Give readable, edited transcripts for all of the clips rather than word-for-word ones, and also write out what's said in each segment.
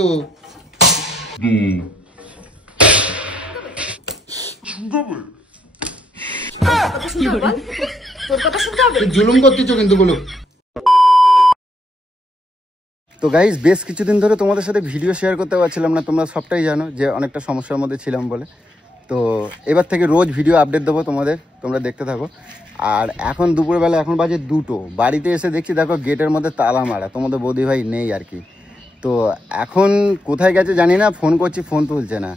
তো জুলুম করতেছ কিন্তু বলো। তো গাইজ বেশ কিছুদিন ধরে তোমাদের সাথে ভিডিও শেয়ার করতে পারছিলাম না, তোমরা সবটাই জানো যে অনেকটা সমস্যার মধ্যে ছিলাম বলে। তো এবার থেকে রোজ ভিডিও আপডেট দেবো তোমাদের, তোমরা দেখতে থাকো। আর এখন দুপুরবেলা, এখন বাজে 2টো, বাড়িতে এসে দেখছি দেখো গেটের মধ্যে তালা মারা, তোমাদের বৌদি ভাই নেই আর কি। তো এখন কোথায় গেছে জানি না, ফোন করছি ফোন তুলছে না।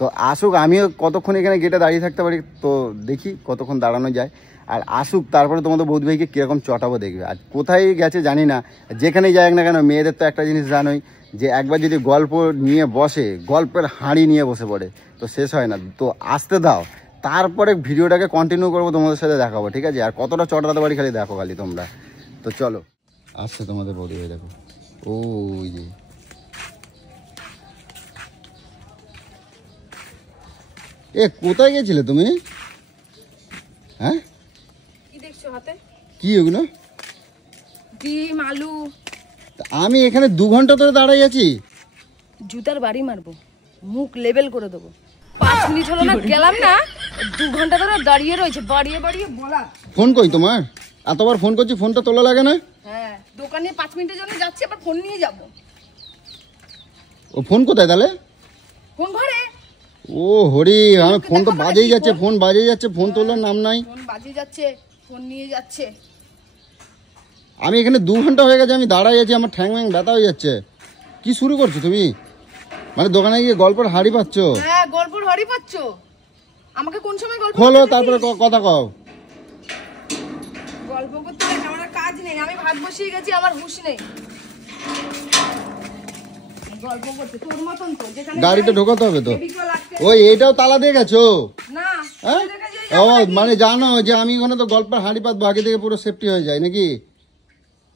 তো আসুক, আমিও কতক্ষণ এখানে গেটে দাঁড়িয়ে থাকতে পারি, তো দেখি কতক্ষণ দাঁড়ানো যায়। আর আসুক, তারপরে তোমাদের বৌদি ভাইকে কীরকম চটাবো দেখবে। আর কোথায় গেছে জানি না, যেখানেই যাক না কেন মেয়েদের তো একটা জিনিস জানোই যে একবার যদি গল্প নিয়ে বসে, গল্পের হাঁড়ি নিয়ে বসে পড়ে, তো শেষ হয় না। তো আসতে দাও, তারপরে ভিডিওটাকে কন্টিনিউ করবো, তোমাদের সাথে দেখাবো, ঠিক আছে? আর কতটা চটাতে পারি খালি দেখো খালি তোমরা। তো চলো, আসছে তোমাদের বৌদি ভাই, দেখো ওই যে। এ কোথায় গেছিলে তুমি? হ্যাঁ কি দেখছো হাতে? কি ওগুলো? ডিম, আলু। আমি এখানে 2 ঘন্টা ধরে দাঁড়াই আছি। জুতার বাড়ি মারবো, মুখ লেবেল করে দেবো। 5 মিনিট হলো না গেলাম না, 2 ঘন্টা ধরে দাঁড়িয়ে রয়েছে, বাড়িয়ে বাড়িয়ে বলা। ফোন কই তোমার? এতবার ফোন করছি, ফোনটা তোলা লাগে না? হ্যাঁ, দোকানে 5 মিনিটের জন্য যাচ্ছি, আবার ফোন নিয়ে যাব। ও ফোন কোথায় তাহলে? ফোন ঘরে। ও হরি, আমার ফোন তো বাজেই যাচ্ছে, ফোন বাজেই যাচ্ছে, ফোন তোলার নাম নাই। ফোন বাজে যাচ্ছে, ফোন নিয়ে যাচ্ছে। আমি এখানে 2 ঘন্টা হয়ে গেছে, আমি দাঁড়াই আছি, আমার ঠ্যাং ম্যাং ব্যথা হয়ে যাচ্ছে। কি শুরু করছো তুমি? মানে দোকানে গিয়ে গল্পের হাড়ি পাচ্ছ? হ্যাঁ, গল্পের হাড়ি পাচ্ছ। আমাকে কোন সময় গল্প খোলো, তারপরে কথা কও। গল্প করতে আমার কাজ নেই, আমি ভাত বসিয়ে গেছি, আমার হুঁশ নেই। গল্প করতে তোর মতন তো, যেখানে গাড়িটা ঢোকাতে হবে তো। ওই এইটাও তালা দিয়ে গেছো? না, হ্যাঁ, ও মানে জানো যে আমি ওখানে তো গল্পের হাঁড়ি পাতবো, আগে থেকে পুরো সেফটি হয়ে যায় নাকি?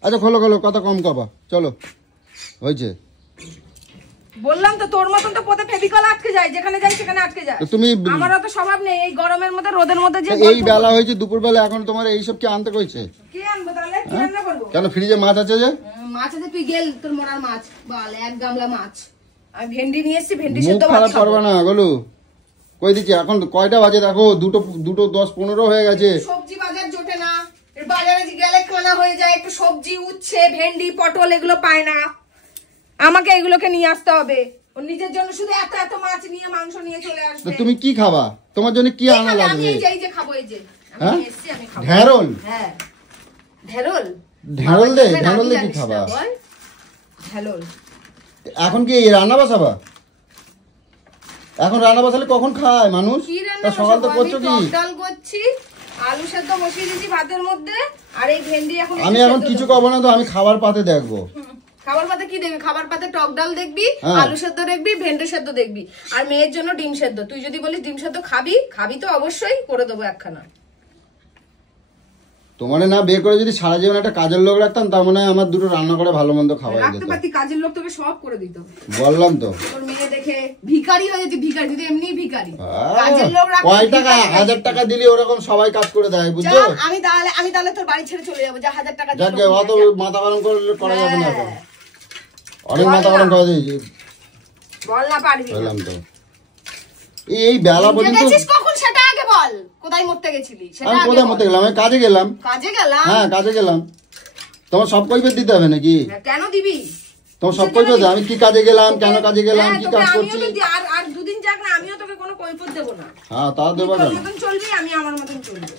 আচ্ছা খোলো খোলো, কথা কম কবা, চলো হয়েছে। বললাম তো তোর মতন তো পথে ফেভিকল আটকে যায়, যেখানে যাই সেখানে আটকে যায়। তুমি আমার অত স্বভাব নেই, এই গরমের মধ্যে রোদের মধ্যে যে এই বেলা হয়েছে, দুপুর বেলা, এখন তোমার এইসব কি আনতে কইছে? কি আনবো তাহলে? কি রান্না করবো? কেন ফ্রিজে মাছ আছে যে? মাছ আছে, তুই গেল তোর মরার মাছ বল, 1 গামলা মাছ। আমি ভেন্ডি নিয়ে এসেছি, ভেন্ডি মুখ সেদ্ধ ভাত খারাপ খাবো। করবা না গলু, কই দিচ্ছি। এখন কয়টা বাজে দেখো, 2টো 10-15 হয়ে গেছে। সবজি বাজার জোটে না, এর বাজারে গেলে কানা হয়ে যায়। একটু সবজি, উচ্ছে, ভেন্ডি, পটল এগুলো পায় না, আমাকে এগুলোকে নিয়ে আসতে হবে। ও নিজের জন্য শুধু এত এত মাছ নিয়ে, মাংস নিয়ে চলে আসবে। তুমি কি খাবা? তোমার জন্য কি আনা আমি লাগবে? এই যে খাবো, এই যে হ্যাঁ, আমি এসেছি, আমি খাবো ঢেঁড়ল। হ্যাঁ, ঢেঁড়ল। ঢেঁড়ল দে, ঢেঁড়ল দে কি খাবা? ঢেঁড়ল এখন কি রান্না বসাবা? এখন রান্না বসালে কখন খায় মানুষ? তা সকাল তো করছো কি? ডাল করছি, আলু সেদ্ধ বসিয়ে দিয়েছি ভাতের মধ্যে, আর এই ভেন্ডি এখন আমি এখন কিছু করবো না তো, আমি খাবার পাতে দেখবো। খাবার পাতে কি দেখবি? খাবার পাতে টক ডাল দেখবি, আলু সেদ্ধ দেখবি, ভেন্ডি সেদ্ধ দেখবি, আর মেয়ের জন্য ডিম সেদ্ধ। তুই যদি বলিস ডিম সেদ্ধ খাবি তো অবশ্যই করে দেবো একখানা। তোমার না বিয়ে করে যদি সারা জীবন একটা কাজের লোক রাখতাম, তার মানে আমার 2টো রান্না করে ভালো মন্দ খাওয়াই রাখতে যেত। পারতি, কাজের লোক তোকে সব করে দিত। বললাম তো, তোর মেয়ে দেখে ভিখারি হয়ে যেতি, ভিখারি। তুই এমনি ভিখারি, কাজের লোক রাখ। কয় টাকা? 1000 টাকা দিলি ওরকম সবাই কাজ করে দেয়, বুঝছো? আমি তাহলে তোর বাড়ি ছেড়ে চলে যাবো, যা 1000 টাকা যাক, অত মাথা গরম করা যাবে না এখন, অনেক মাথা গরম করে দিয়েছি। বল না পারবি? বললাম তো, এই বেলা পর্যন্ত। কখন সেটা আগে বল, কোথায় মরতে গেছিলি সেটা? আমি কোথায় মরতে গেলাম? আমি কাজে গেলাম। কাজে গেলাম? হ্যাঁ, কাজে গেলাম। তোমার সব কৈফিয়ত দিতে হবে নাকি? কেন দিবি? তোমার সব কৈফিয়ত, আমি কি কাজে গেলাম, কেন কাজে গেলাম, কি কাজ করছি। আর 2 দিন যাক না, আমিও তোকে কোনো কৈফিয়ত দেব না। হ্যাঁ, তা দেবো তোর কেন? মতন চলবি, আমি আমার মতন চলবো।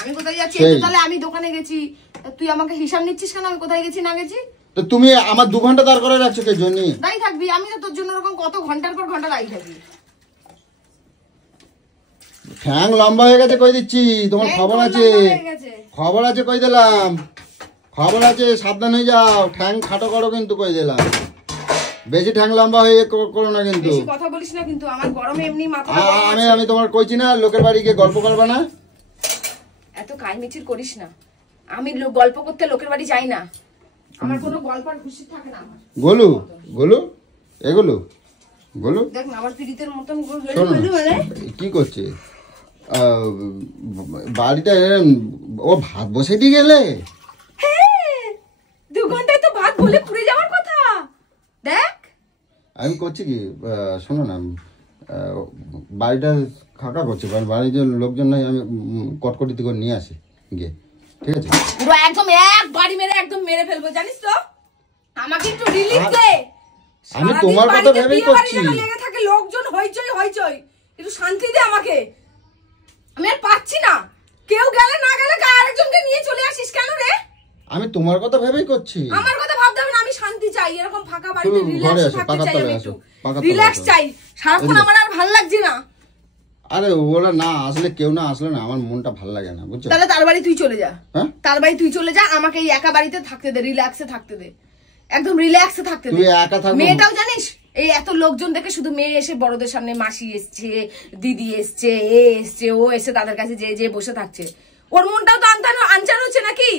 আমি কোথায় যাচ্ছি? তাহলে আমি দোকানে গেছি, তুই আমাকে হিসাব নিচ্ছিস কেন? আমি কোথায় গেছি না গেছি? তো তুমি আমার 2 ঘন্টা দাঁড় করে রাখছো কে জন্য? দাঁড়িয়ে থাকবি, আমি তো তোর জন্য এরকম কত ঘন্টার পর ঘন্টা দাঁড়িয়ে থাকি। ঠ্যাং লম্বা হয়ে গেছে কই দিচ্ছি, তোমার খবর আছে, খবর আছে কই দিলাম, খবর আছে, সাবধান হয়ে যাও। ঠ্যাং খাটো করো কিন্তু কই দিলাম, বেশি ঠ্যাং লম্বা হয়ে করো না কিন্তু। বেশি কথা বলিস না কিন্তু, আমার গরমে এমনি মাথা। আমি তোমার কইছি না লোকের বাড়ি গিয়ে গল্প করবে না? এত কাইমিচির করিস না, আমি গল্প করতে লোকের বাড়ি যাই না, আমার কোনো গল্পের খুশি থাকে না। আমার গোলু গোলু এগুলো গোলু দেখ না, আবার পিড়িতের মতন কি করছে বাড়িটা? ও ভাত বসে দিয়ে গেলে? 2 ঘন্টায় তো ভাত বলে পুড়ে যাওয়ার কথা। দেখ আমি করছি কি শোনো না, বাড়িটা ফাঁকা করছে, বাড়িতে লোকজন নাই, আমি কটকটিতে করে নিয়ে আসি গিয়ে, ঠিক আছে? পুরো একদম এক বাড়ি মেরে একদম মেরে ফেলবো, জানিস তো? আমাকে একটু রিলিফ দে। আমি তোমার কথা ভেবেই করছি। লেগে থাকে লোকজন হইচই হইচই, একটু শান্তি দে আমাকে। আমি আর পাচ্ছি না, কেউ গেলে না গেলে আরেকজনকে নিয়ে চলে আসিস কেন রে? আমি তোমার কথা ভেবেই করছি। আমার কথা ভাবতে হবে না, আমি শান্তি চাই, এরকম ফাঁকা বাড়িতে রিল্যাক্স থাকতে চাই, আমি একটু পাকা রিল্যাক্স চাই, সারাক্ষণ আমার আর ভালো লাগছে না। আরে ওরা না আসলে, কেউ না আসলে না আমার মনটা ভালো লাগে না, বুঝছো? তাহলে তার বাড়ি তুই চলে যা। হ্যাঁ, তার বাড়ি তুই চলে যা, আমাকে এই একা বাড়িতে থাকতে দে, রিল্যাক্সে থাকতে দে, একদম রিল্যাক্সে থাকতে দে। তুই একা থাকবি? মেয়েটাও জানিস এই এত লোকজন দেখে শুধু মেয়ে এসে বড়দের সামনে মাসি এসছে, দিদি এসছে, এ এসছে, ও এসে তাদের কাছে যে যে বসে থাকছে, ওর মনটাও তো আনচান হচ্ছে নাকি?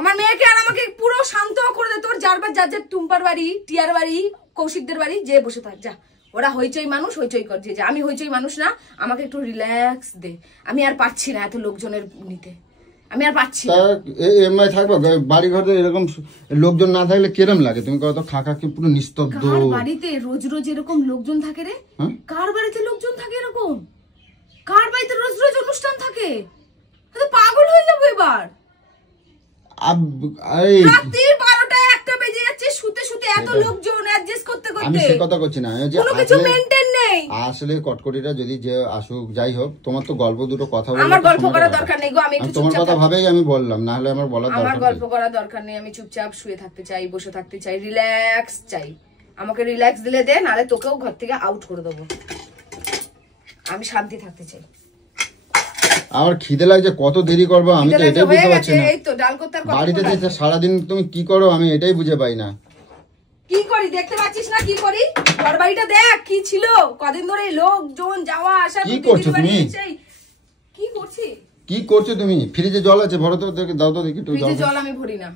আমার মেয়েকে আর আমাকে পুরো শান্ত করে দে। তোর যার টুম্পার বাড়ি, টিয়ার বাড়ি, কৌশিকদের বাড়ি যে বসে থাক যা। ওরা হইচই মানুষ, হইচই করছে, যে আমি হইচই মানুষ না, আমাকে একটু রিল্যাক্স দে। আমি আর পাচ্ছি না এত লোকজনের নিতে, আমি আর পাচ্ছি না। এমআই থাকবে বাড়ি ঘরে, এরকম লোকজন না থাকলে কিরম লাগে? তুমি কত খাকা কি পুরো নিস্তব্ধ। কার বাড়িতে রোজ রোজ এরকম লোকজন থাকে রে? কার বাড়িতে লোকজন থাকে এরকম? কার বাড়িতে রোজ রোজ অনুষ্ঠান থাকে? পাগল হয়ে যাবো এবার। রাত্রি 12টা 1টা বেজে যাচ্ছে, শুতে শুতে এত লোকজন অ্যাডজাস্ট করতে করতে। আমি সে কথা করছি না, যে কোনো কিছু মেইনটেইন নেই। আসলে কটকটিটা যদি যে আসুক, যাই হোক, তোমার তো গল্প দুটো কথা বলতে আমার গল্প করার দরকার নেই গো, আমি একটু তোমার কথা ভাবেই আমি বললাম, না হলে আমার বলার দরকার নেই। আমার গল্প করার দরকার নেই, আমি চুপচাপ শুয়ে থাকতে চাই, বসে থাকতে চাই, রিল্যাক্স চাই। আমাকে রিল্যাক্স দিলে দে, নালে তোকেও ঘর থেকে আউট করে দেবো। আমি শান্তি থাকতে চাই। আমার খিদে লাগছে, কত দেরি করবো আমি তো এটাই বুঝতে পারছি না। এই তো ডাল করতে আর কত বাড়িতে যে সারাদিন তুমি কি করো আমি এটাই বুঝে পাই না। কি করি দেখতে পাচ্ছিস না? কি করি? ঘর বাড়িটা দেখ কি ছিল, কদিন ধরে লোকজন যাওয়া আসা। কি করছো তুমি? কি করছি? কি করছো তুমি? ফ্রিজে জল আছে, ভরো তো, দাও তো দেখি একটু। ফ্রিজে জল আমি ভরি না।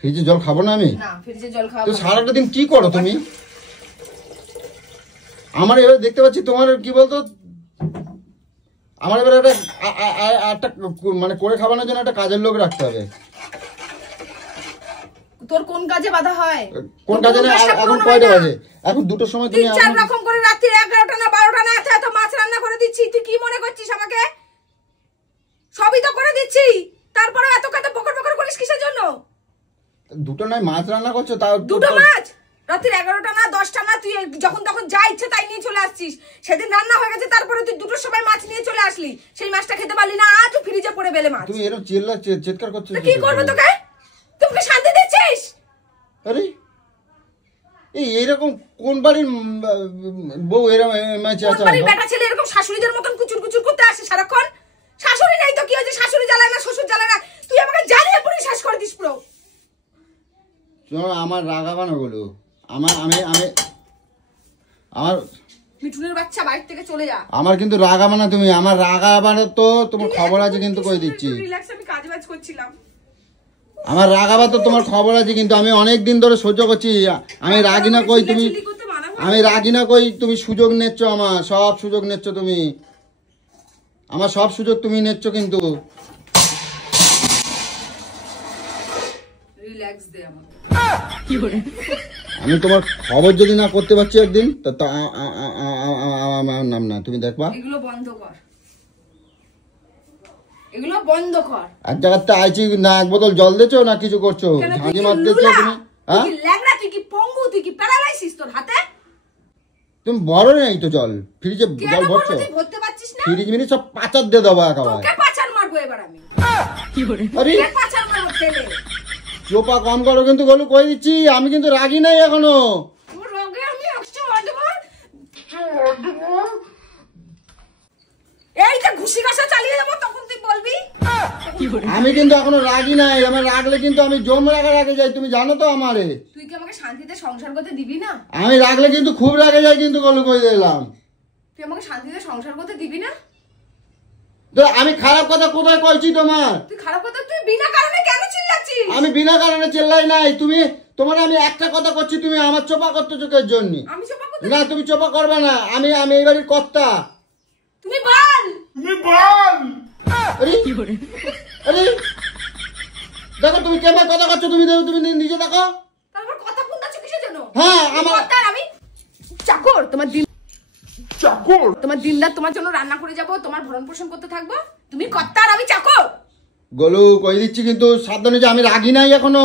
ফ্রিজে জল খাবো না আমি? না, ফ্রিজে জল খাবো তো সারাটা দিন কি করো তুমি? আমার এবার দেখতে পাচ্ছি তোমার কি বলতো, আমার এবার একটা মানে করে খাবানোর জন্য একটা কাজের লোক রাখতে হবে। তোর কোন কাজে বাধা হয়? কোন কাজে না? এখন কয়টা বাজে? এখন 2টোর সময় তুমি 3-4 রকম করে রাত্রি 11টা না 12টা না এত মাছ রান্না করে দিচ্ছি। তুই কি মনে করছিস আমাকে? সবই তো করে দিচ্ছি, তারপরে এত কত বকর বকর করিস কিসের জন্য? 2টো নয় মাছ রান্না করছো, তাও 2টো মাছ রাত্রি 11টা না 10টা না, তুই যখন তখন যা ইচ্ছে তাই নিয়ে চলে আসছিস। সেদিন রান্না হয়ে গেছে, তারপরে তুই 2টোর সময় মাছ নিয়ে চলে আসলি, সেই মাছটা খেতে পারলি না, আজ ফ্রিজে পড়ে বেলে মাছ। তুমি এরকম চিৎকার করছো কি করবে তোকে? তুমি শান্তি দিচ্ছিস? আরে এইরকম কোন বাড়ির বউ এরকম মাছ আছে? কোন বাড়ির বেটা ছেলে এরকম শাশুড়িদের মতন কুচুর কুচুর করতে আসে সারাক্ষণ? শাশুড়ি নাই তো কি হয়েছে? শাশুড়ি জ্বালায় না, শ্বশুর জ্বালায় না, তুই আমাকে জ্বালিয়ে পুরো শেষ করে দিস পুরো। আমার রাগাবানো বলো, আমার মিঠুনের বাচ্চা বাড়ি থেকে চলে যা। আমার কিন্তু রাগাবানা তুমি, আমার রাগাবানা তো তোমার খবর আছে কিন্তু, কই দিচ্ছি। রিল্যাক্স, আমি কাজ বাজ করছিলাম। আমার রাগাবা তো তোমার খবর আছে কিন্তু, আমি অনেক দিন ধরে সহ্য করছি। আমি রাগি না কই তুমি, আমি রাগি না কই তুমি সুযোগ নেচ্ছ, আমার সব সুযোগ নেচ্ছ তুমি, আমার সব সুযোগ তুমি নেচ্ছ কিন্তু। রিল্যাক্স দে আমাকে। আমি তোমার খবর যদি না করতে পারছি একদিন, তা আমার নাম না, তুমি দেখবা। এগুলো বন্ধ কর, এগুলো বন্ধ কর। এক জায়গাতে আইছি না, এক বোতল জল দিচ্ছ না কিছু করছো, ঝাঁকি মারতেছো তুমি। হ্যাঁ, তুই ল্যাংড়া, তুই কি পঙ্গু, তুই কি প্যারালাইসিস তোর হাতে? তুমি বড় নেই তো জল, ফ্রিজে জল ভরছো, ভরতে পারছিস না? ফ্রিজ মিনি সব পাচার দিয়ে দেবো একেবারে। তোকে পাচার মারবো এবার আমি। আরে পাচার মারবো ফেলে। চোপা কম করো কিন্তু, গলু কই দিচ্ছি, আমি কিন্তু রাগি নাই এখনো। তোর রগে আমি আসছি মারবো। এই যে ঘুষি কাঁসা চালিয়ে যাবো তখন তুই বলবি। আমি কিন্তু এখনো রাগি নাই, আমার রাগলে কিন্তু আমি জম রাগে যাই, তুমি জানো তো আমারে। তুই কি আমাকে শান্তিতে সংসার করতে দিবি না? আমি রাগলে কিন্তু খুব রাগে যাই কিন্তু, গলু কই দিলাম। তুই আমাকে শান্তিতে সংসার করতে দিবি না? তো আমি খারাপ কথা কোথায় কইছি তোমার? তুই খারাপ কথা, তুই বিনা কারণে কেন চিল্লাচ্ছিস? আমি বিনা কারণে চিল্লাই নাই, তুমি তোমার আমি একটা কথা করছি, তুমি আমার চোপা করতে চোখের জন্য। আমি চোপা করতে না, তুমি চোপা করবে না, আমি এই বাড়ির কর্তা। তুমি বল। আরে আরে দেখো তুমি কেমন কথা করছো, তুমি নিজে দেখো। তারপর কথা শুনতাছ কিসের জন্য? হ্যাঁ আমার কর্তার আমি চাকর, তোমার দিনরাত তোমার জন্য রান্না করে যাব, তোমার ভরণ পোষণ করতে থাকবো। তুমি কর্তার আমি চাকর। গোলু কই দিচ্ছি কিন্তু সাবধানে যে আমি রাগি নাই এখনো।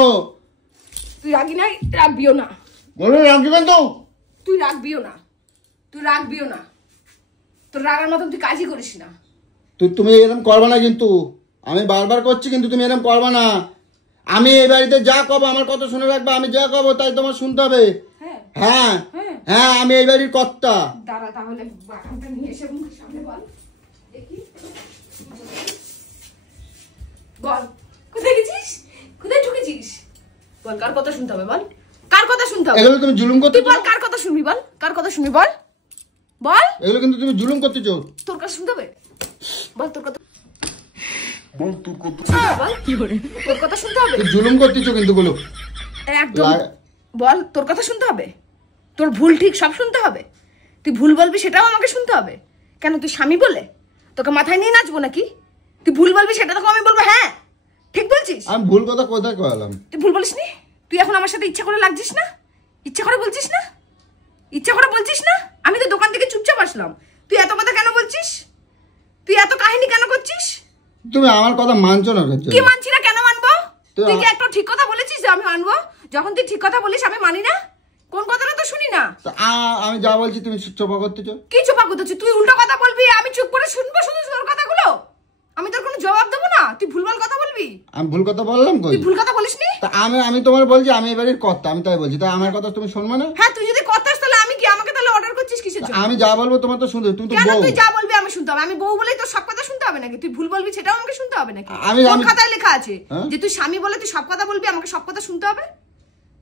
তুই রাগি নাই, রাখবিও না। গোলু রাগবেন তো? তুই রাখবিও না, তুই রাখবিও না। তোর রাগার মতন তুই কাজই করিস না। তুমি এরকম করবা না কিন্তু, আমি বারবার করছি কিন্তু তুমি এরকম করবা না। আমি এই বাড়িতে যা কবো আমার কথা শুনে রাখবা, আমি যা কবো তাই তোমার শুনতে হবে। হ্যাঁ হ্যাঁ আমি এই বাড়ির কর্তা। দাঁড়া তাহলে বাটানটা নিয়ে এসে মুখের সামনে বল দেখি। বল কোথায় গেছিস, কোথায় ঢুকেছিস? বল কার কথা শুনতে হবে, বল কার কথা শুনতে হবে? এগুলো তুমি জুলুম করতে বল কার কথা শুনবি, বল কার কথা শুনবি, বল বল। এগুলো কিন্তু তুমি জুলুম করতেছো। তোর কথা শুনতে হবে, বল তোর কথা, বল তোর কথা, বল কি করে তোর কথা শুনতে হবে? তুমি জুলুম করতেছো কিন্তু গুলো একদম। বল তোর কথা শুনতে হবে, তোর ভুল ঠিক সব শুনতে হবে। তুই ভুল বলবি সেটাও আমাকে শুনতে হবে। কেন তুই স্বামী বলে তোকে মাথায় নিয়ে নাচবো নাকি? তুই ভুল বলবি সেটা তোকে আমি বলবো হ্যাঁ ঠিক বলছিস। আমি ভুল কথা কোথায় কইলাম? তুই ভুল বলিস নি। তুই এখন আমার সাথে ইচ্ছা করে লাগছিস না, ইচ্ছা করে বলছিস না, ইচ্ছা করে বলছিস না। আমি তো দোকান থেকে চুপচাপ আসলাম, তুই এত কথা কেন বলছিস? তুই এত কাহিনী কেন করছিস? তুমি আমার কথা মানছো না কেন? কি মানছি না, কেন মানবো? তুই কি একটা ঠিক কথা বলেছিস যে আমি মানবো? যখন তুই ঠিক কথা বলিস আমি মানি না, কোন কথাটা তো শুনি না। আমি যা বলছি তুমি চোপা করতেছো। কি চোপা করতেছিস? তুই উল্টো কথা বলবি, আমি চুপ করে শুনবো শুধু তোর কথাগুলো, আমি তোর কোনো জবাব দেবো না। তুই ভুলভাল কথা বলবি। আমি ভুল কথা বললাম কই? তুই ভুল কথা বলিস নি। আমি তোমার বলছি আমি এবারের কর্তা, আমি তাই বলছি। তাই আমার কথা তুমি শুনবে না? হ্যাঁ তুই যদি করতাস তাহলে আমি কি, আমাকে তাহলে অর্ডার করছিস কিসের জন্য? আমি যা বলবো তোমার তো শুনবে, তুমি তো কেন বউ। তুই যা বলবি আমি শুনতে হবে? আমি বউ বলেই তো সব কথা শুনতে হবে নাকি? তুই ভুল বলবি সেটাও আমাকে শুনতে হবে নাকি? কোন খাতায় লেখা আছে যে তুই স্বামী বলে তুই সব কথা বলবি, আমাকে সব কথা শুনতে হবে?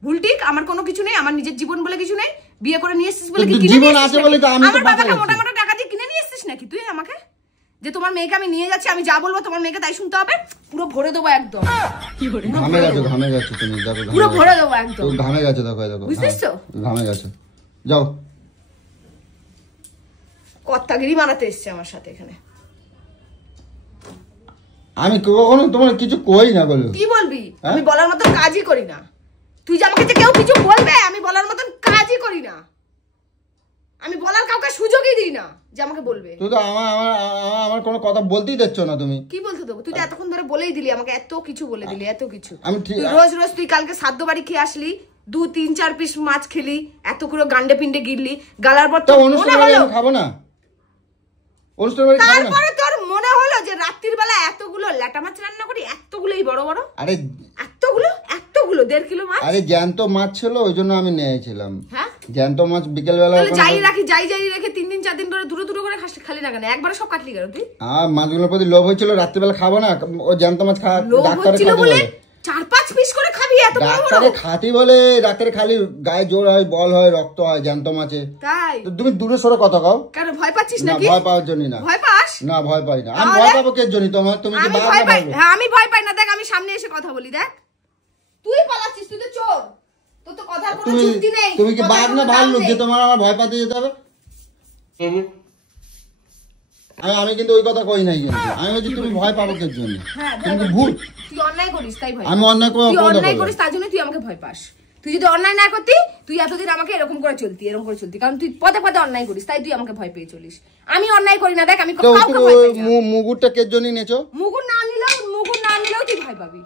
ভুল ঠিক আমার কোনো কিছু নেই, আমার নিজের জীবন বলে কিছু নেই। বিয়ে করে নিয়ে এসেছিস বলে কি কিনে জীবন আছে বলে তো আমি তো আমার বাবাকে মোটা মোটা টাকা দিয়ে কিনে নিয়ে এসেছিস নাকি তুই আমাকে? যে তোমার মেয়েকে আমি নিয়ে যাচ্ছি, আমি যা বলবো তোমার মেয়েকে তাই শুনতে হবে? পুরো ভরে দেবো একদম। কি করে ঘামে গেছো তুমি, দেখো পুরো ভরে দেবো একদম। তুমি ঘামে গেছো, দেখো দেখো বুঝছিস তো? ঘামে গেছো। যাও। কর্তাগিরি মানাতে এসছে আমার সাথে এখানে। আমি কখনো তোমার কিছু কই না বলো। কি বলবি? আমি বলার মতন কাজই করি না। তুই যে আমাকে যে কেউ কিছু বলবে আমি বলার মতন কাজই করি না। আমি বলার কাউকে সুযোগই দিই না যে আমাকে বলবে। তুই তো আমার কোনো কথা বলতেই দিচ্ছ না। তুমি কি বলতে দেবো? তুই তো এতক্ষণ ধরে বলেই দিলি আমাকে, এত কিছু বলে দিলি, এত কিছু। আমি তুই রোজ রোজ তুই কালকে সাদ্য বাড়ি খেয়ে আসলি, 2-3-4 পিস মাছ খেলি, এত করে গান্ডে পিন্ডে গিরলি, গালার পর তো অনুষ্ঠান বাড়ি আমি খাবো না? অনুষ্ঠান বাড়ি খাবো না? তারপরে তোর মনে হলো যে রাত্রির বেলা এতগুলো ল্যাটা মাছ রান্না করি, এতগুলোই বড় বড়। আরে এতগুলো 1.5 কিলো মাছ। আরে জ্যান্ত মাছ ছিল ওই জন্য আমি নিয়েছিলাম। হ্যাঁ জ্যান্ত মাছ বিকেল বেলা যাই রেখে 3-4 দিন ধরে দূরে করে খালি না কেন? একবারে সব কাটলি কেন তুই? মাছগুলোর প্রতি লোভ হয়েছিল, রাত্রিবেলা খাবো না ও জ্যান্ত মাছ খাওয়া। লোভ ডাক্তারে হচ্ছিল খাতে বলে বলে 4-5 পিস করে খাবি এত বড় বড়? ডাক্তারে খাতি বলে, ডাক্তারে খালি গায়ে জোর হয়, বল হয়, রক্ত হয় জ্যান্ত মাছে। তাই তুমি দূরে সরে কথা কও। কেন ভয় পাচ্ছিস না নাকি? ভয় পাওয়ার জন্য না। ভয় পাস না ভয় পাই না। আমি ভয় পাবো কে জন্য? তোমার তুমি কি আমি বাদ ভয় না পাই? বলবো? হ্যাঁ আমি ভয় পাই না। দেখ আমি সামনে এসে কথা বলি, দেখ তুই পালাচ্ছিস, তুই তো চোর, তোর তো কথার কোনো যুক্তি নেই। তুমি কি বাঘ না ভাল্লুক যে তোমার আমার ভয় পাতে যেতে হবে? আমি কিন্তু ওই কথা কই নাই। কিন্তু আমি বলছি তুমি ভয় পাবো কে জন্য? তুমি কি ভূত? তুই অন্যায় করিস তাই ভয়। আমি অন্যায় তুই অন্যায় করিস তার জন্য তুই আমাকে ভয় পাস। তুই যদি অন্যায় না করতি তুই এতদিন আমাকে এরকম করে চলতি। কারণ তুই পদে পদে অন্যায় করিস, তাই তুই আমাকে ভয় পেয়ে চলিস। আমি অন্যায় করি না, দেখ আমি কাউকে ভয় পাই না। মুগুরটা কে জন্য নেছো? মুগুর না নিলেও তুই ভয় পাবি।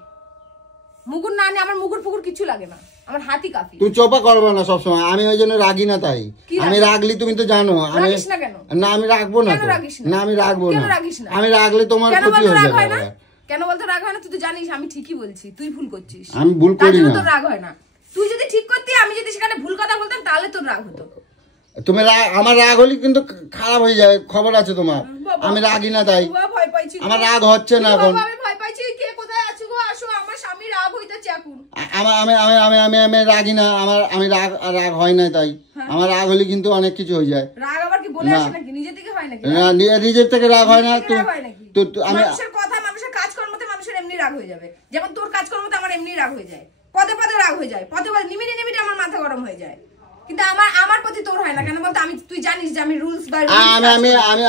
মুগুর না নিয়ে আমার মুগুর ফুগুর কিছু লাগে না, আমার হাতি কাফি। তুই চোপা করবে না সবসময়, আমি ওই জন্য রাগি না। তাই আমি রাগলি তুমি তো জানো। আমি না আমি রাখবো না। না আমি রাখবো না। আমি রাগলে তোমার ক্ষতি হয়ে যাবে। কেন বলতো রাগ হয় না? তুই তো জানিস আমি ঠিকই বলছি, তুই ভুল করছিস। আমি ভুল করি না, তোর রাগ হয় না। তুই যদি ঠিক করতি, আমি যদি সেখানে ভুল কথা বলতাম তাহলে তোর রাগ হতো। তুমি আমার রাগ হলে কিন্তু খারাপ হয়ে যায়, খবর আছে তোমার। আমি রাগি না তাই আমার রাগ হচ্ছে না এখন। আমি ভয় পাইছি। কে কোথায় আছো গো? আসো, আমার স্বামী রাগ হইতাছে এখন। আমি রাগি না। আমি রাগ হয় না তাই। আমার রাগ হলে কিন্তু অনেক কিছু হয়ে যায়। রাগ আবার কি বলে আসে নাকি? নিজে থেকে হয় নাকি? না নিজের থেকে রাগ হয় না। মানুষের কথা, মানুষের কাজকর্মতে মানুষের এমনি রাগ হয়ে যাবে। যেমন তোর কাজকর্মতে আমার এমনি রাগ হয়ে যায়, পদে পদে রাগ হয়ে যায়, পদে পদে নিমিটে আমার মাথা গরম হয়ে যায়। কিন্তু আমার প্রতি তোর হয় না কেন বলতো? তুই জানিস যে আমি রুলস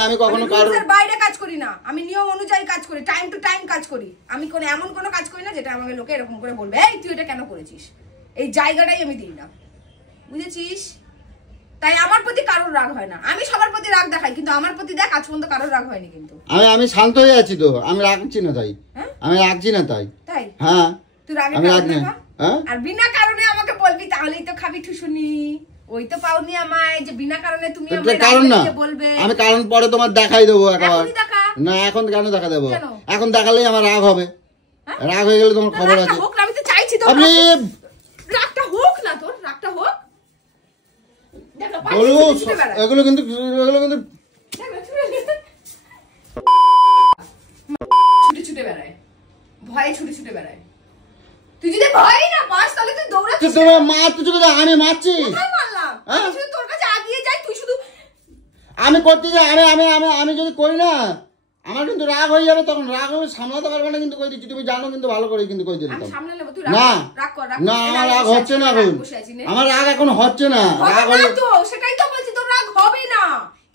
আমি কখনো কারোর বাইরে কাজ করি না। আমি নিয়ম অনুযায়ী কাজ করি, টাইম টু টাইম কাজ করি। আমি এমন কোনো কাজ করি না যেটা আমাকে লোকে এরকম করে বলবে এই তুই এটা কেন করেছিস। এই জায়গাটাই আমি দিই না। বুঝেছিস? তাই আমার প্রতি কারোর রাগ হয় না। আমি সবার প্রতি রাগ দেখাই, কিন্তু আমার প্রতি দেখ আজ পর্যন্ত কারোর রাগ হয়নি কিন্তু। আমি শান্ত হয়ে আছি তো, আমি রাগছি না তাই। হ্যাঁ? আমি রাগছি না তাই। তাই? হ্যাঁ। তুই রাগে আমি রাগ কারণ না। দেখা? হ্যাঁ? আর বিনা কারণে আমাকে বলবি, তাহলেই তো খাবি ঠুসুনি। ওই তো পাওনি আমায় যে বিনা কারণে তুমি এটা আমায় কারণ না। রাগ বলবে। আমি কারণ পরে তোমার দেখাই দেবো একবার। এখনই দেখা। না এখন কেন দেখা দেবো? কেন? এখন দেখালেই আমার রাগ হবে। হ্যাঁ? রাগ হয়ে গেলে তোমার খবর রাগটা আছে। হোক না, আমি তো চাইছি তো আপনি রাগটা হোক না, তোর রাগটা হোক। দেখো, বলু পাঠিয়ে ছুটে বেড়ায়। এগুলো কিন্তু ছুটে ছুটে বেড়ায়, ভয়ে ছুটে ছুটে বেড়ায়। তুই যদি ভয় না পাস তাহলে তুই দৌড়াচ্ছিস। তোমার মারতে চলে যা, আমি মারছি। কোথায় মারলাম? হ্যাঁ? আমি শুধু তোর কাছে আগিয়ে যাই, তুই শুধু আমি করতে যাই, আমি যদি করি না আমার কিন্তু রাগ হয়ে যাবে, তখন রাগ হবে সামলাতে পারবে না কিন্তু কই দিচ্ছি, তুমি জানো কিন্তু ভালো করে কিন্তু কই দিলাম। আমি সামনে নেব, তুই না রাগ কর, রাগ না কর। আমার রাগ হচ্ছে না এখন, বসে আছি নে। আমার রাগ এখন হচ্ছে না। হবে রাগ না হলে তো, সেটাই তো বলছি, তোর রাগ হবে না।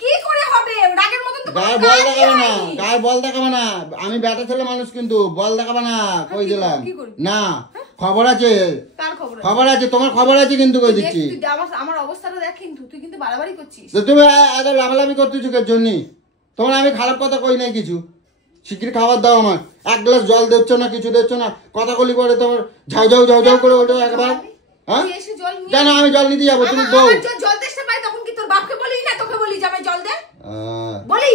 কি করে হবে? রাগের মতন তো কোনো গায়ে বল কাজই দেখাবে না, হয়নি। গায়ে বল দেখাবে না। আমি ব্যাটা ছেলে মানুষ কিন্তু বল দেখাবে না, কই কি দিলাম। করবি? কি করবি? না খবর আছে, কার খবর আছে? খবর আছে, তোমার খবর আছে কিন্তু কই দেখ, দিচ্ছি। তুই আমার অবস্থাটা দেখ, কিন্তু তুই কিন্তু বাড়াবাড়ি করছিস। তো তুমি এত লাভালাভি করতেছো কে জন্য? তোমার আমি খারাপ কথা কই নাই কিছু। শিগগির খাবার দাও আমার, এক গ্লাস জল দিচ্ছ না, কিছু দিচ্ছ না, কথা কলি করে তোমার ঝাউ ঝাউ ঝাউ ঝাউ করে ওঠে একবার। হ্যাঁ তুই এসে জল নিয়ে কেন আমি জল নিতে যাবো? তুমি বউ। আমার জল তেষ্টা পাই, তখন কি তোর বাপকে বলি না, তোকে বলি যে আমায় জল দে? বলি?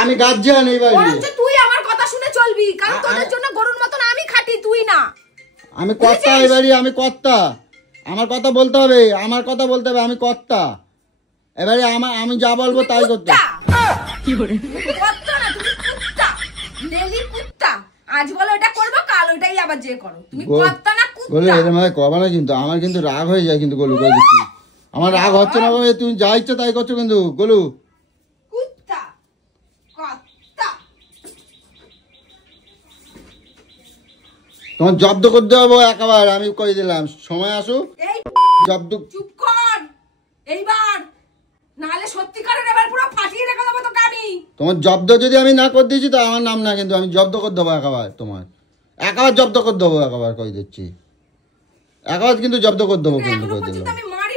আমি গার্জিয়ান এই বাড়ি। বরঞ্চ তুই আমার কথা শুনে চলবি, কারণ তোদের জন্য গরুর মতন আমি খাটি, তুই না। আমি কর্তা এই বাড়ি, আমি কর্তা। আমার কথা বলতে হবে, আমার কথা বলতে হবে, আমি কর্তা এবারে। আমি যা বলবো তাই করতে। কি করে কুত্তা না, তুমি কুত্তা, লেলি কুত্তা। আজ বলো এটা করবো, কাল ওটাই আবার যে করো। তুমি কুত্তা না বলে কুত্তা। এরকম ভাবে কবা না কিন্তু, আমার কিন্তু রাগ হয়ে যায় কিন্তু গোলু, কই দিচ্ছি। আমার রাগ হচ্ছে না ভাবে, তুমি যা ইচ্ছা তাই করছো কিন্তু গোলু। কুত্তা কুত্তা। তোমার জব্দ করতে হবে একেবারে, আমি কই দিলাম। সময় আসুক এই জব্দ। চুপ কর এইবার, নাহলে সত্যিকারের এবার পুরো ফাটিয়ে রেখে দেবো তোকে আমি। তোমার জব্দ যদি আমি না করে দিয়েছি তো আমার নাম না কিন্তু, আমি জব্দ করে দেবো একেবারে। তোমার একেবারে জব্দ করে দেবো একেবারে, কই দিচ্ছি একেবারে কিন্তু জব্দ করে দেবো কিন্তু, এখনো কই পর্যন্ত দিলাম। আমি মার